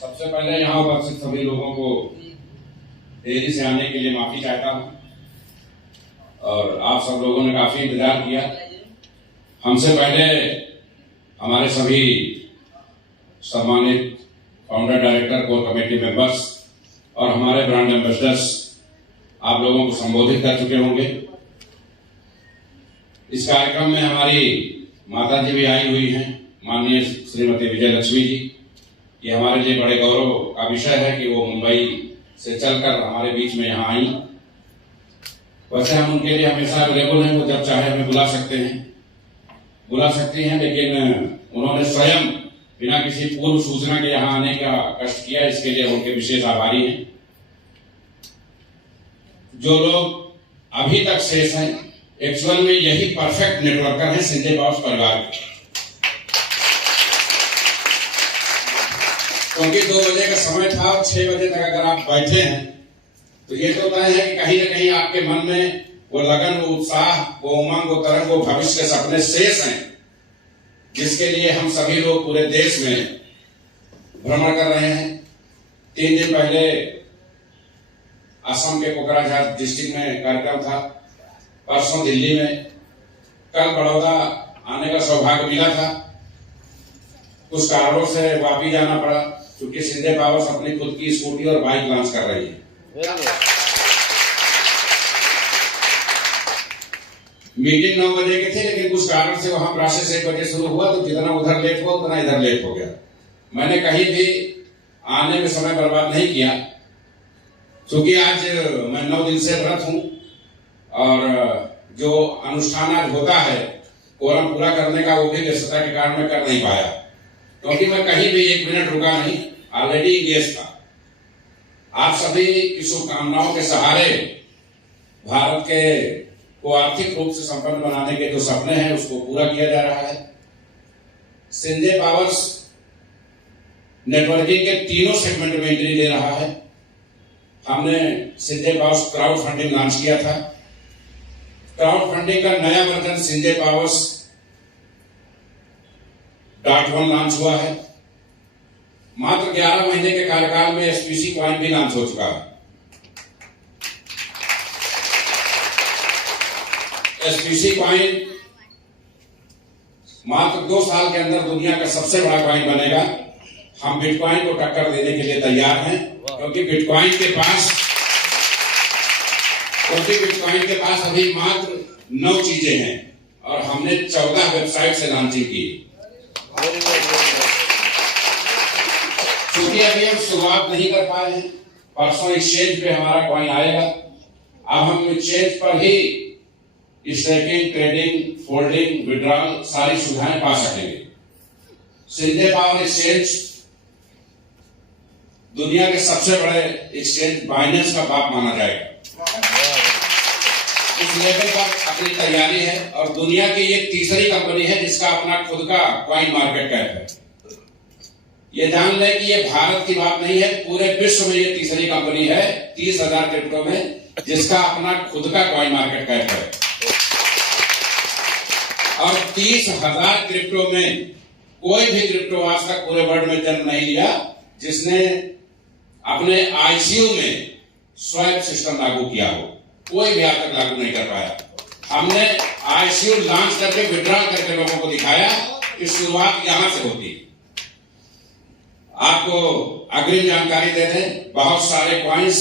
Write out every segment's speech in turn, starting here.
सबसे पहले यहाँ उपस्थित सभी लोगों को देरी से आने के लिए माफी चाहता हूँ और आप सब लोगों ने काफी इंतजार किया। हमसे पहले हमारे सभी सम्मानित founder, director, core committee members और हमारे ब्रांड एम्बेसडर्स आप लोगों को संबोधित कर चुके होंगे। इस कार्यक्रम में हमारी माता जी भी आई हुई हैं, माननीय श्रीमती विजय लक्ष्मी जी। ये हमारे लिए बड़े गौरव का विषय है कि वो मुंबई से चलकर हमारे बीच में यहाँ आई। वैसे हम उनके लिए हमेशा अवेलेबल हैं, वो जब चाहे हमें बुला सकती हैं, लेकिन उन्होंने स्वयं बिना किसी पूर्व सूचना के यहाँ आने का कष्ट किया, इसके लिए उनके विशेष आभारी हैं। जो लोग अभी तक शेष हैं, एक्चुअल में यही परफेक्ट नेटवर्कर हैं सिंधे पावर्स परिवार के, क्योंकि 2 बजे का समय था और 6 बजे तक अगर आप बैठे हैं तो ये तो तय है कि कहीं न कहीं आपके मन में वो लगन, वो उत्साह, वो उमंग, वो तरंग, वो भविष्य के सपने शेष हैं, जिसके लिए हम सभी लोग पूरे देश में भ्रमण कर रहे हैं। 3 दिन पहले असम के कोकराझार डिस्ट्रिक्ट में कार्यक्रम था, परसों दिल्ली में, कल बड़ौदा आने का सौभाग्य मिला था। कुछ कारणों से वापस जाना पड़ा, क्योंकि सिंधे पावर्स अपनी खुद की स्कूटी और बाइक लॉन्च कर रही है। मीटिंग 9 बजे के थे, लेकिन कुछ कारण से वहां प्रोसेस 1 बजे शुरू हुआ, तो जितना उधर लेट हुआ उतना इधर लेट हो गया। मैंने कहीं भी आने में समय बर्बाद नहीं किया, क्योंकि आज मैं 9 दिन से व्रत हूं और जो अनुष्ठान आज होता है कोरम पूरा करने का, वो भी व्यस्तता के कारण मैं कर नहीं पाया, क्योंकि मैं कहीं भी 1 मिनट रुका नहीं, ऑलरेडी इंगेज था। आप सभी की शुभकामनाओं के सहारे भारत के को आर्थिक रूप से संपन्न बनाने के जो सपने हैं उसको पूरा किया जा रहा है। सिंधे पावर्स नेटवर्किंग के तीनों सेगमेंट में एंट्री ले रहा है। हमने सिंधे पावर्स क्राउड फंडिंग लॉन्च किया था। क्राउड फंडिंग का नया वर्जन सिंधे पावर्स .1 लॉन्च हुआ है। मात्र 11 महीने के कार्यकाल में एसपीसी कॉइन भी लॉन्च हो चुका है। एसपीसी कॉइन मात्र 2 साल के अंदर दुनिया का सबसे बड़ा कॉइन बनेगा। हम बिटकॉइन को टक्कर देने के लिए तैयार हैं, क्योंकि बिटकॉइन के पास अभी मात्र 9 चीजें हैं और हमने 14 वेबसाइट से लॉन्चिंग की। क्योंकि अभी हम शुरुआत नहीं कर पाए हैं, परसों एक्सचेंज पे हमारा कॉइन आएगा। अब हम एक्सचेंज पर ही स्टेकिंग, ट्रेडिंग, फोल्डिंग, विड्रॉल सारी सुविधाएं पा सकेंगे। सिंधे पावर एक्सचेंज दुनिया के सबसे बड़े एक्सचेंज बाइनेंस का बाप माना जाएगा। इस लेवल पर अपनी तैयारी है और दुनिया की ये तीसरी कंपनी है जिसका अपना खुद का कॉइन मार्केट कैप है। ये जान लें कि ये भारत की बात नहीं है, पूरे विश्व में ये तीसरी कंपनी है 30,000 क्रिप्टो में जिसका अपना खुद का कॉइन मार्केट कैप है। और 30,000 क्रिप्टो में कोई भी क्रिप्टो आज तक पूरे वर्ल्ड में जन्म नहीं लिया जिसने अपने आईसीयू में स्वैप सिस्टम लागू किया हो। कोई भी आज तक लागू नहीं कर पाया। हमने आईसीयू लॉन्च करके विड्रॉल करके लोगों को दिखाया कि शुरुआत यहां से होती है। आपको अग्रिम जानकारी दे दें, बहुत सारे कॉइन्स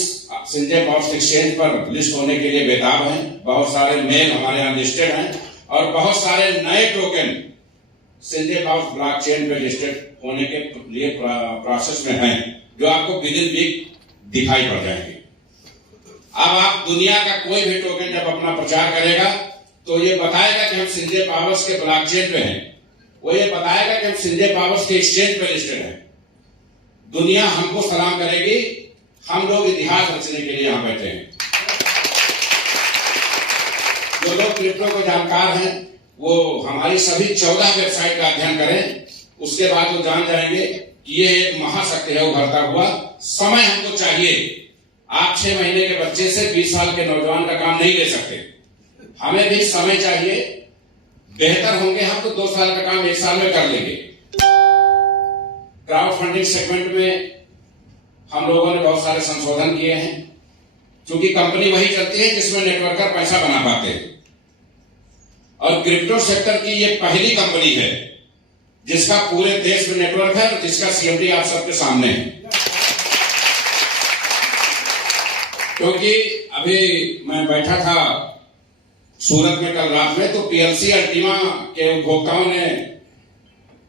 सिंधे पावर्स एक्सचेंज पर लिस्ट होने के लिए बेताब हैं। बहुत सारे मेल हमारे यहाँ लिस्टेड हैं और बहुत सारे नए टोकन सिंधे पावर्स ब्लॉकचेन पे लिस्टेड होने के लिए प्रोसेस में हैं, जो आपको विदिन वीक दिखाई पड़ जाएंगे। अब आप दुनिया का कोई भी टोकन जब अपना प्रचार करेगा तो ये बताएगा कि हम सिंधे पावर्स के ब्लॉकचेन पे हैं, वो ये बताएगा कि हम सिंधे पावर्स के एक्सचेंज पे लिस्टेड हैं। दुनिया हमको सलाम करेगी, हम लोग इतिहास रचने के लिए यहां बैठे हैं। जो लोग क्रिप्टो को जानकार हैं वो हमारी सभी 14 वेबसाइट का अध्ययन करें, उसके बाद वो जान जाएंगे कि ये एक महाशक्ति है उभरता हुआ। समय हमको चाहिए। आप 6 महीने के बच्चे से 20 साल के नौजवान का काम नहीं ले सकते। हमें भी समय चाहिए। बेहतर होंगे हम तो 2 साल का काम 1 साल में कर लेंगे। क्राउड फंडिंग सेगमेंट में हम लोगों ने बहुत सारे संशोधन किए हैं, क्योंकि कंपनी वही चलती है जिसमें नेटवर्कर पैसा बना पाते हैं। और क्रिप्टो सेक्टर की ये पहली कंपनी है जिसका पूरे देश में नेटवर्क है और जिसका सीएमडी आप सबके सामने है। क्योंकि अभी मैं बैठा था सूरत में कल रात में, तो पीएलसी अल्टीमा के उपभोक्ताओं ने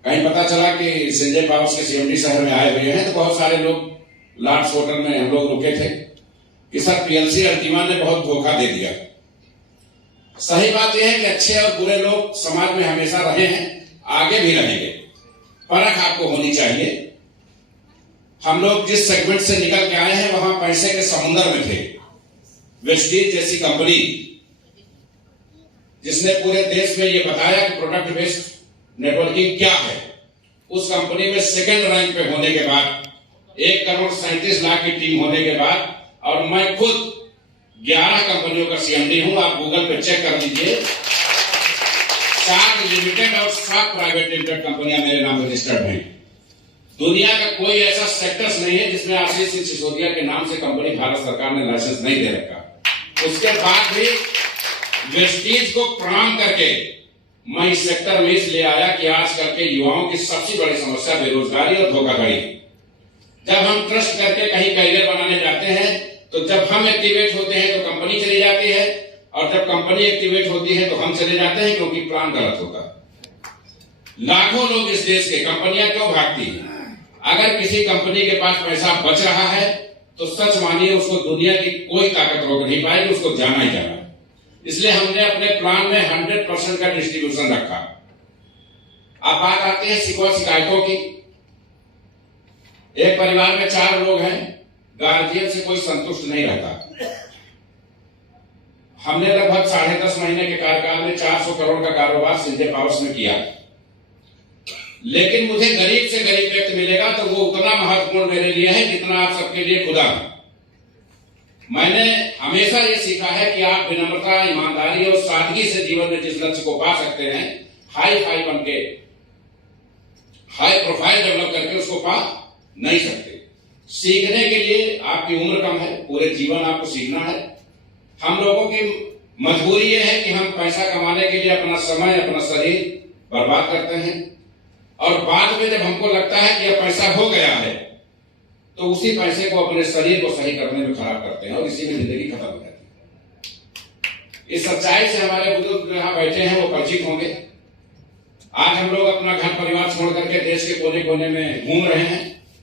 कहीं पता चला कि संजय पावर्स के सीएमडी शहर में आए हुए हैं, तो बहुत सारे लोग लॉर्ड्स होटल में हम लोग रुके थे कि सर पीएलसी अल्टीमा ने बहुत धोखा दे दिया। सही बात यह है कि अच्छे और बुरे लोग समाज में हमेशा रहे हैं, आगे भी रहेंगे। परख आपको होनी चाहिए। हम लोग जिस सेगमेंट से निकल के आए हैं वहां पैसे के समुद्र में थे। वेस्टीज जैसी कंपनी जिसने पूरे देश में ये बताया कि प्रोडक्ट बेस्ड नेटवर्किंग क्या है, उस कंपनी में सेकंड रैंक पे होने के बाद 1,37,00,000 की टीम होने के बाद, और मैं खुद 11 कंपनियों का सीएमडी हूं, आप गूगल पे चेक कर लीजिए। 7 लिमिटेड और 7 प्राइवेट लिमिटेड कंपनियां मेरे नाम रजिस्टर्ड हैं। दुनिया का कोई ऐसा सेक्टर्स नहीं है जिसमें आशीष सिंह सिसोदिया के नाम से कंपनी भारत सरकार ने लाइसेंस नहीं दे रखा। उसके बाद भी वेस्टीज को प्रणाम करके मैं इस सेक्टर में इसलिए आया कि आजकल के युवाओं की सबसे बड़ी समस्या बेरोजगारी और धोखाधड़ी। जब हम ट्रस्ट करके कहीं करियर बनाने जाते हैं तो जब हम एक्टिवेट होते हैं तो कंपनी चली जाती है, और जब कंपनी एक्टिवेट होती है तो हम चले जाते हैं, क्योंकि प्लान गलत होता है। लाखों लोग इस देश के, कंपनियां क्यों भागती हैं? अगर किसी कंपनी के पास पैसा बच रहा है तो सच मानिए उसको दुनिया की कोई ताकत रोक नहीं पाएगी, उसको जाना ही जाना। इसलिए हमने अपने प्लान में 100% का डिस्ट्रीब्यूशन रखा। अब बात आती है शिकायतों की। एक परिवार में 4 लोग हैं, गार्जियन से कोई संतुष्ट नहीं रहता। हमने लगभग 10.5 महीने के कार्यकाल में 400 करोड़ का कारोबार संजय पावर्स में किया। लेकिन मुझे गरीब से गरीब व्यक्ति मिलेगा तो वो उतना महत्वपूर्ण मेरे लिए है जितना आप सबके लिए खुदा है। मैंने हमेशा ये सीखा है कि आप विनम्रता, ईमानदारी और सादगी से जीवन में जिस लक्ष्य को पा सकते हैं, हाई बन के, हाई प्रोफाइल डेवलप करके उसको पा नहीं सकते। सीखने के लिए आपकी उम्र कम है, पूरे जीवन आपको सीखना है। हम लोगों की मजबूरी ये है कि हम पैसा कमाने के लिए अपना समय, अपना शरीर बर्बाद करते हैं, और बाद में जब हमको लगता है कि अब पैसा हो गया है तो उसी पैसे को अपने शरीर को सही करने में खराब करते हैं और इसी में जिंदगी खत्म हो जाती है। इस सच्चाई से हमारे बुजुर्ग यहाँ बैठे हैं वो परिचित होंगे। आज हम लोग अपना घर परिवार छोड़ करके देश के कोने कोने में घूम रहे हैं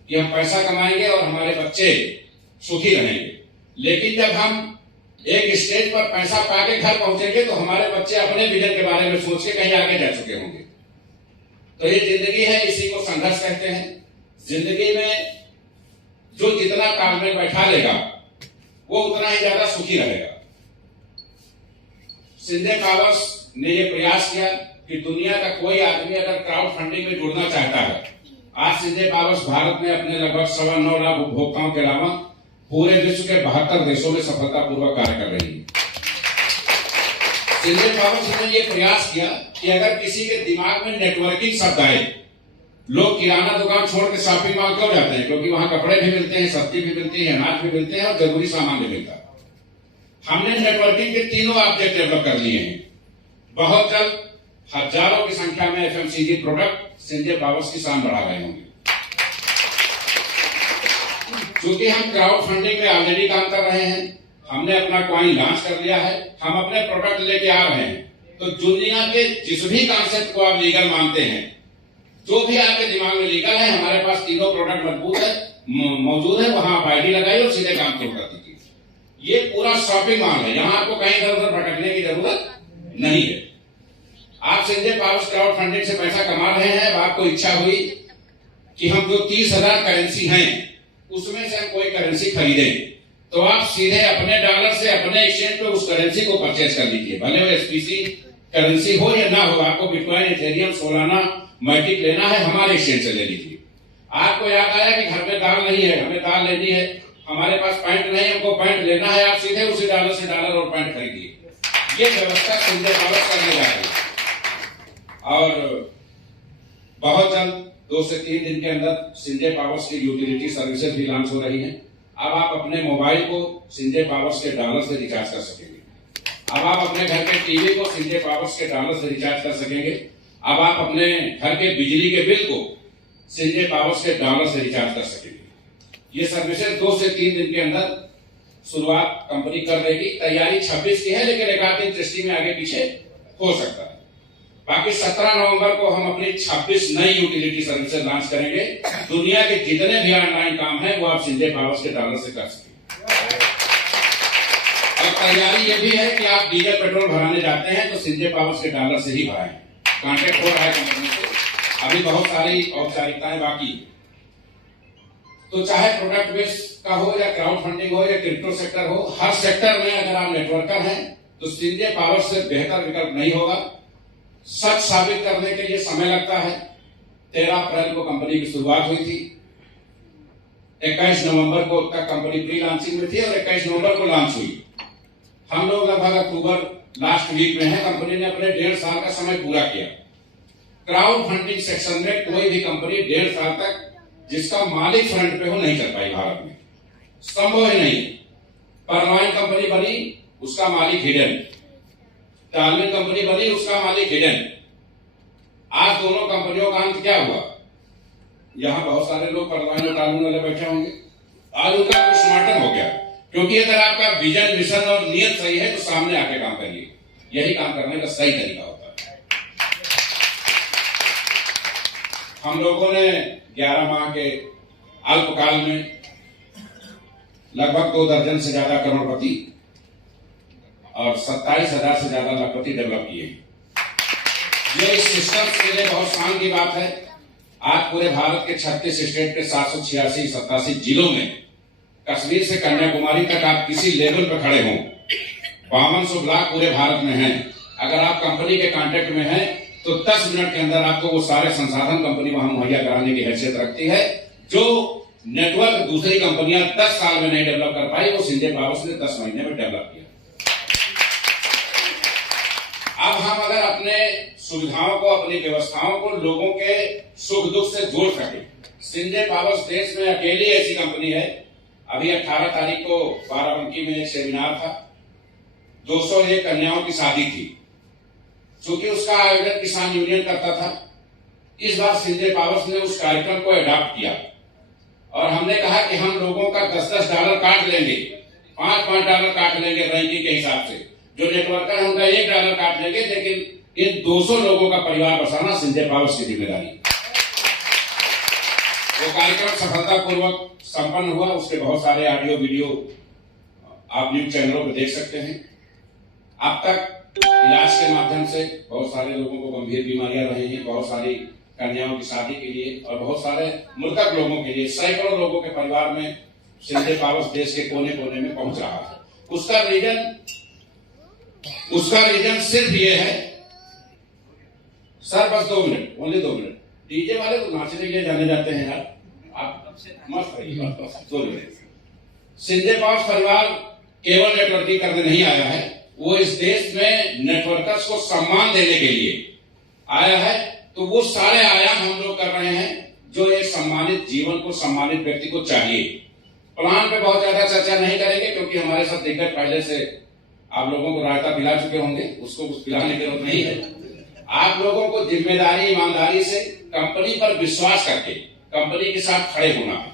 कि हम पैसा कमाएंगे और हमारे बच्चे सुखी रहेंगे। लेकिन जब हम एक स्टेज पर पैसा पाके घर पहुंचेंगे तो हमारे बच्चे अपने विजन के बारे में सोच के कहीं आगे जा चुके होंगे। तो ये जिंदगी है, इसी को संघर्ष कहते हैं। जिंदगी में जो जितना तालमेल बैठा लेगा वो उतना ही ज्यादा सुखी रहेगा। संजय पावर्स ने यह प्रयास किया कि दुनिया का कोई आदमी अगर क्राउड फंडिंग में जुड़ना चाहता है, आज संजय पावर्स भारत में अपने लगभग 9.25 लाख उपभोक्ताओं के अलावा पूरे विश्व के 72 देशों में सफलतापूर्वक कार्य कर रही है। संजय पावर्स ने यह प्रयास किया कि अगर किसी के दिमाग में नेटवर्किंग शब्द आए, लोग किराना दुकान छोड़ के शॉपिंग मॉल क्यों जाते हैं? क्योंकि वहां कपड़े भी मिलते हैं, सब्जी भी मिलती है, अनाज भी मिलते हैं और जरूरी सामान भी मिलता है। हमने नेटवर्किंग के तीनों ऑब्जेक्ट डेवलप कर लिए हैं। बहुत जल्द हजारों की संख्या में एफएमसीजी प्रोडक्ट संजय पावर्स की शान बढ़ा रहे होंगे। क्योंकि हम क्राउड फंडिंग में ऑलरेडी काम कर रहे हैं, हमने अपना कॉइन लॉन्च कर लिया है, हम अपने प्रोडक्ट लेके आ रहे हैं। तो दुनिया के जिस भी कॉन्सेप्ट को आप लीगल मानते हैं, जो भी आपके दिमाग में लीगल है, हमारे पास तीनों प्रोडक्ट मौजूद है। वहां आप आईडी लगाइए और सीधे काम शुरू कर दीजिए। ये पूरा शॉपिंग मॉल है, यहाँ आपको कहीं इधर उधर भटकने की जरूरत नहीं है। आप संजय पावर्स क्राउड फंडिंग से पैसा कमा रहे हैं, अब आपको इच्छा हुई कि हम जो 30,000 करेंसी हैं उसमें से हम कोई करेंसी खरीदें, तो आप सीधे अपने डॉलर से अपने एक्सचेंज पे उस करेंसी को परचेज कर लीजिए। भले वो एसपीसी करेंसी हो या ना हो, आपको बिटकॉइन, इथेरियम, सोलाना, मैटिक लेना है, हमारे एक्सचेंज से ले लीजिए। आपको याद आया कि घर में दाल नहीं है, हमें दाल लेनी है, हमारे पास पैंट नहीं, हमको पैंट लेना है, आप सीधे उसी डॉलर से डॉलर और पैंट खरीदिए। ये व्यवस्था संजय पावर्स करने जा रही है और बहुत जल्द 2 से 3 दिन के अंदर सिंजे पावर्स की यूटिलिटी सर्विसेज भी लॉन्च हो रही है। अब आप अपने मोबाइल को सिंजे पावर्स के डॉलर से रिचार्ज कर सकेंगे। अब आप अपने घर के टीवी को सिंजे पावर्स के डॉलर से रिचार्ज कर सकेंगे। अब आप अपने घर के बिजली के बिल को सिंजे पावर्स के डॉलर से रिचार्ज कर सकेंगे। ये सर्विसेज 2 से 3 दिन के अंदर शुरुआत कंपनी कर देगी। तैयारी 26 की है, लेकिन एक आध दिन टेस्टिंग में आगे पीछे हो सकता है। बाकी 17 नवंबर को हम अपनी 26 नई यूटिलिटी सर्विसेज लॉन्च करेंगे। दुनिया के जितने भी ऑनलाइन काम है वो आप सिंजे पावर्स के डॉलर से कर सकेंगे। और तैयारी ये भी है कि आप डीजल पेट्रोल भराने जाते हैं तो सिंजे पावर्स के डॉलर से ही भराएं। कॉन्ट्रैक्ट हो रहा है कंपनी से, अभी बहुत सारी औपचारिकताएं बाकी। तो चाहे प्रोडक्ट बेस का हो या क्राउड फंडिंग हो या क्रिप्टो सेक्टर हो, हर सेक्टर में अगर आप नेटवर्कर हैं तो सिंजे पावर्स से बेहतर विकल्प नहीं होगा। सच साबित करने के लिए समय लगता है। 13 अप्रैल को कंपनी की शुरुआत हुई थी। 21 नवंबर को तक कंपनी प्री लॉन्चिंग में थी और 21 नवंबर को लॉन्च हुई। हम लोग लगभग अक्टूबर लास्ट वीक में है। कंपनी ने अपने 1.5 साल का समय पूरा किया। क्राउड फंडिंग सेक्शन में कोई भी कंपनी 1.5 साल तक जिसका मालिक फ्रंट पे हो नहीं चल पाई भारत में, संभव ही नहीं। परमानेंट कंपनी बनी, उसका मालिक हिडन। टालमिन कंपनी बनी, उसका मालिक हिडन। आज दोनों कंपनियों का अंत क्या हुआ? यहां बहुत सारे लोग परमानेंट और टालमिन वाले बैठे होंगे। आज उनका पोस्टमार्टम हो गया, क्योंकि अगर आपका विजन, मिशन और नियत सही है तो सामने आके काम करिए। यही काम करने का सही तरीका होता है। हम लोगों ने 11 माह के अल्पकाल में लगभग 2 दर्जन से ज्यादा करोड़पति और 27,000 से ज्यादा लाखपति डेवलप किए। ये इस सिस्टम के लिए बहुत शान की बात है। आज पूरे भारत के 36 स्टेट के 786-87 जिलों में, कश्मीर से कन्याकुमारी तक आप किसी लेवल पर खड़े हों, 5200 ब्लॉक पूरे भारत में हैं। अगर आप कंपनी के कांटेक्ट में हैं तो 10 मिनट के अंदर आपको वो सारे संसाधन कंपनी वहां मुहैया कराने की हैसियत रखती है। जो नेटवर्क दूसरी कंपनियां 10 साल में नहीं डेवलप कर पाई, वो सिंजे पावर्स ने 10 महीने में डेवलप किया। अब हम अगर अपने सुविधाओं को, अपनी व्यवस्थाओं को लोगों के सुख दुख से जोड़ सके। सिंजे पावर्स देश में अकेली ऐसी कंपनी है। अभी 18 तारीख को बाराबंकी में एक सेमिनार था। 201 कन्याओं की शादी थी। चूंकि उसका आयोजन किसान यूनियन करता था, इस बार सिंजे पावर्स ने उस कार्यक्रम को अडॉप्ट किया और हमने कहा कि हम लोगों का 10-10 डॉलर काट लेंगे, 5-5 डॉलर काट लेंगे रैंकिंग के हिसाब से। जो नेटवर्कर है उनका 1 डॉलर काट लेंगे, लेकिन इन 200 लोगों का परिवार बसाना सिंजे पावर्स की जिम्मेदारी। वो कार्यक्रम सफलतापूर्वक संपन्न हुआ। उसके बहुत सारे ऑडियो वीडियो आप न्यूज चैनलों पर देख सकते हैं। अब तक इलाज के माध्यम से बहुत सारे लोगों को गंभीर बीमारियां रही हैं, बहुत सारी कन्याओं की शादी के लिए और बहुत सारे मृतक लोगों के लिए, सैकड़ों लोगों के परिवार में सिंजे पावर्स देश के कोने कोने में पहुंच रहा है। उसका रीजन सिर्फ ये है। सर बस 2 मिनट, ओनली 2 मिनट। डीजे वाले तो नाचने के लिए जाने जाते हैं यार, आप मस्त रहिए। बस 2 मिनट। सिंजे पावर्स परिवार केवल नेटवर्किंग करने नहीं आया है, वो इस देश में नेटवर्कर्स को सम्मान देने के लिए आया है। तो वो सारे आयाम हम लोग कर रहे हैं जो एक सम्मानित जीवन को, सम्मानित व्यक्ति को चाहिए। प्लान पे बहुत ज्यादा चर्चा नहीं करेंगे, क्योंकि हमारे साथ दिग्गज पहले से आप लोगों को रायता पिला चुके होंगे, उसको कुछ पिलाने की जरूरत नहीं है। आप लोगों को जिम्मेदारी, ईमानदारी से कंपनी पर विश्वास करके कंपनी के साथ खड़े होना है।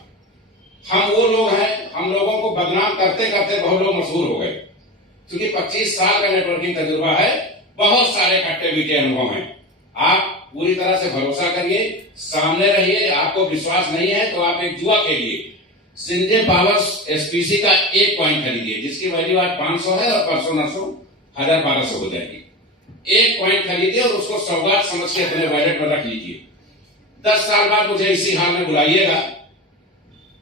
हम वो लोग हैं, हम लोगों को बदनाम करते करते बहुत लोग मशहूर हो गए, क्योंकि 25 साल का नेटवर्किंग तजुर्बा है, बहुत सारे खट्टे मीठे अनुभव हैं। आप पूरी तरह से भरोसा करिए, सामने रहिए। आपको विश्वास नहीं है तो आप एक जुआ खेलिए। सिंजे पावर्स एसपीसी का 1 कॉइन खरीदिए, जिसकी वैल्यू आज 500 है और परसों नरसों 1000-1200 हो जाएगी। 1 कॉइन खरीदिए और उसको सौगात समझ के अपने वॉलेट में रख लीजिए। 10 साल बाद मुझे इसी हाल में बुलाइएगा।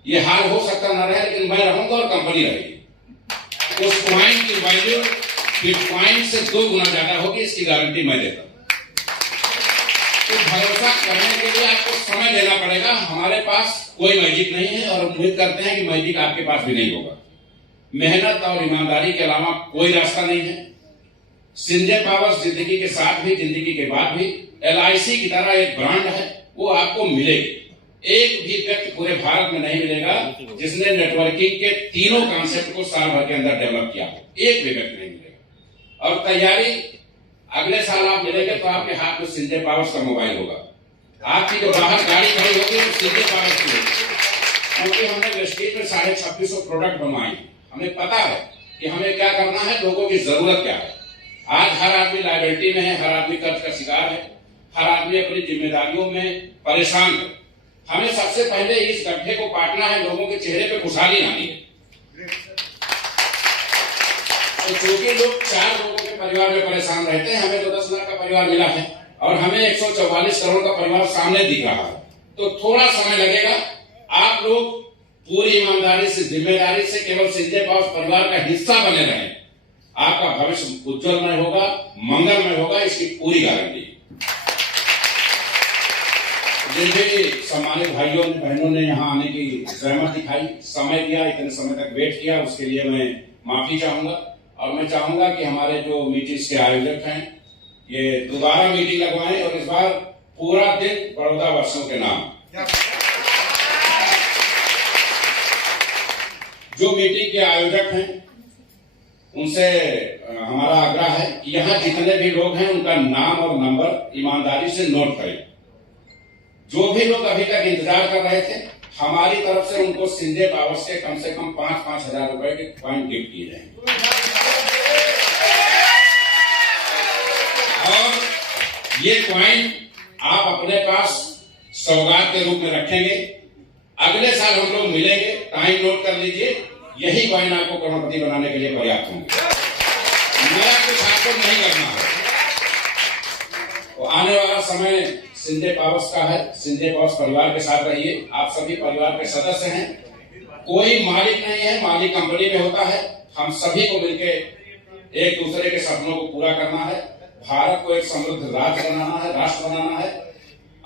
ये हाल हो सकता ना रहे, लेकिन मैं रहूंगा और कंपनी रहेगी। उस कॉइन की वैल्यू बिटकॉइन से 2 गुना ज्यादा होगी, इसकी गारंटी मैं देता हूं। तो भरोसा करने के लिए आपको समय देना पड़ेगा। हमारे पास कोई मैजिक नहीं है और उम्मीद करते हैं कि मैजिक आपके पास भी नहीं होगा। मेहनत और ईमानदारी के अलावा कोई रास्ता नहीं है। सिंजे पावर्स जिंदगी के साथ भी, जिंदगी के बाद भी LIC की तरह एक ब्रांड है। वो आपको मिलेगी। एक भी व्यक्ति पूरे भारत में नहीं मिलेगा जिसने नेटवर्किंग के तीनों कॉन्सेप्ट को साल भर के अंदर डेवलप किया, एक भी व्यक्ति नहीं मिलेगा। और तैयारी, अगले साल आप मिलेंगे तो आपके हाथ में सिंधे पावर्स का मोबाइल होगा, आपकी जो बाहर गाड़ी खड़ी होगी वो सिंधे पावर्स की होगी, क्योंकि हमने वेस्टेज में 2650 प्रोडक्ट बनवाए। हमें पता है कि हमें क्या करना है, लोगों की जरूरत क्या है। आज हर आदमी लायबिलिटी में है, हर आदमी कर्ज का शिकार है, हर आदमी अपनी जिम्मेदारियों में परेशान है। हमें सबसे पहले इस गड्ढे को पाटना है, लोगों के चेहरे पे खुशहाली लानी है। तो चूंकि लोग 4 लोगों के परिवार में परेशान रहते हैं, हमें तो 10 लाख का परिवार मिला है और हमें 144 करोड़ का परिवार सामने दिख रहा है, तो थोड़ा समय लगेगा। आप लोग पूरी ईमानदारी से, जिम्मेदारी से केवल सिंधे पावर्स परिवार का हिस्सा बने रहें, आपका भविष्य उज्जवलमय होगा, मंगलमय होगा, इसकी पूरी गारंटी। जिन भी सम्मानित भाइयों ने, बहनों ने यहाँ आने की सहमत दिखाई, समय दिया, इतने समय तक वेट किया, उसके लिए मैं माफी चाहूंगा। और मैं चाहूंगा कि हमारे जो मीटिंग्स के आयोजक हैं ये दोबारा मीटिंग लगवाएं और इस बार पूरा दिन बड़ौदा वासियों के नाम। जो मीटिंग के आयोजक हैं उनसे हमारा आग्रह है कि यहाँ जितने भी लोग हैं उनका नाम और नंबर ईमानदारी से नोट करें। जो भी लोग अभी तक इंतजार कर रहे थे, हमारी तरफ से उनको सिंधे पावर्स के कम से कम 5-5 हजार रुपए के कॉइन गिफ्ट किए जाएंगे। और ये कॉइन आप अपने पास सौगात के रूप में रखेंगे। अगले साल हम लोग मिलेंगे, टाइम नोट कर लीजिए, यही कॉइन आपको करोड़पति बनाने के लिए पर्याप्त होंगे। नया कुछ आपको नहीं करना है। तो आने वाला समय सिंधे पावर्स का है, सिंधे पावर्स परिवार के साथ रहिए। आप सभी परिवार के सदस्य हैं, कोई मालिक नहीं है, मालिक कंपनी में होता है। हम सभी को मिलकर एक दूसरे के सपनों को पूरा करना है, भारत को एक समृद्ध राज्य बनाना है, राष्ट्र बनाना है।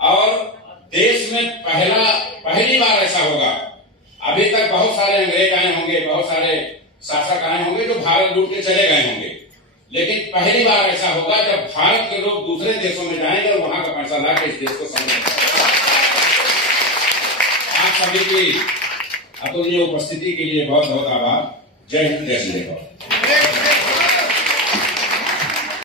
और देश में पहली बार ऐसा होगा, अभी तक बहुत सारे अंग्रेज आए होंगे, बहुत सारे शासक आए होंगे जो भारत लूट के चले गए होंगे, लेकिन पहली बार ऐसा होगा जब भारत के लोग दूसरे देशों में जाएंगे और वहां का पैसा लाकर इस देश को समृद्ध। आप सभी की अतुलनीय उपस्थिति के लिए बहुत बहुत आभार। जय हिंद, जय श्री राम।